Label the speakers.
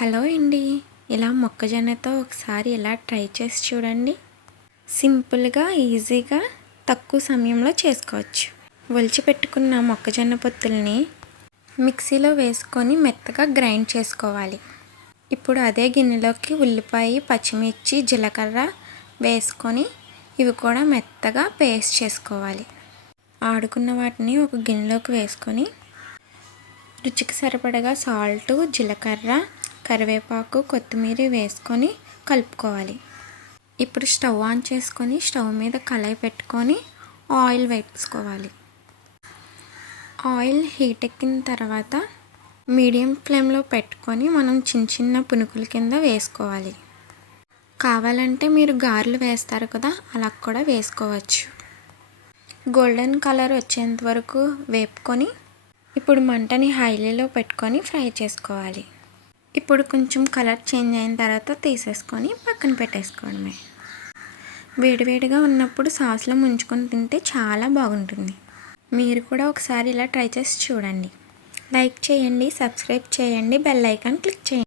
Speaker 1: Hello అండి. ఇలా మొక్కజొన్నతో ఒకసారి ఇలా ట్రై చేసి చూడండి. సింపుల్గా ఈజీగా తక్కువ సమయంలో చేసుకోవచ్చు. ఒలిచిపెట్టుకున్న మొక్కజొన్న పొత్తుల్ని మిక్సీలో వేసుకొని మెత్తగా గ్రైండ్ చేసుకోవాలి. ఇప్పుడు అదే గిన్నెలోకి ఉల్లిపాయ పచ్చిమిర్చి జీలకర్ర వేసుకొని ఇవి కూడా మెత్తగా పేస్ట్ చేసుకోవాలి. ఆడుకున్న వాటిని ఒక గిన్నెలోకి వేసుకొని రుచికి సరిపడగా సాల్ట్ జీలకర్ర కరివేపాకు కొత్తిమీర వేసుకొని కలుపుకోవాలి. ఇప్పుడు స్టవ్ ఆన్ చేసుకొని స్టవ్ మీద కళాయి పెట్టుకొని ఆయిల్ వేసుకోవాలి. ఆయిల్ హీట్ ఎక్కిన తర్వాత మీడియం ఫ్లేమ్లో పెట్టుకొని మనం చిన్న చిన్న పునుకుల కింద వేసుకోవాలి. కావాలంటే మీరు గారెలు వేస్తారు కదా అలా కూడా వేసుకోవచ్చు. గోల్డెన్ కలర్ వచ్చేంత వరకు వేపుకొని ఇప్పుడు మంటని హైలీలో పెట్టుకొని ఫ్రై చేసుకోవాలి. ఇప్పుడు కొంచెం కలర్ చేంజ్ అయిన తర్వాత తీసేసుకొని పక్కన పెట్టేసుకోవడమే. వేడివేడిగా ఉన్నప్పుడు సాస్లో ముంచుకొని తింటే చాలా బాగుంటుంది. మీరు కూడా ఒకసారి ఇలా ట్రై చేసి చూడండి. లైక్ చేయండి సబ్స్క్రైబ్ చేయండి బెల్ ఐకాన్ క్లిక్ చేయండి.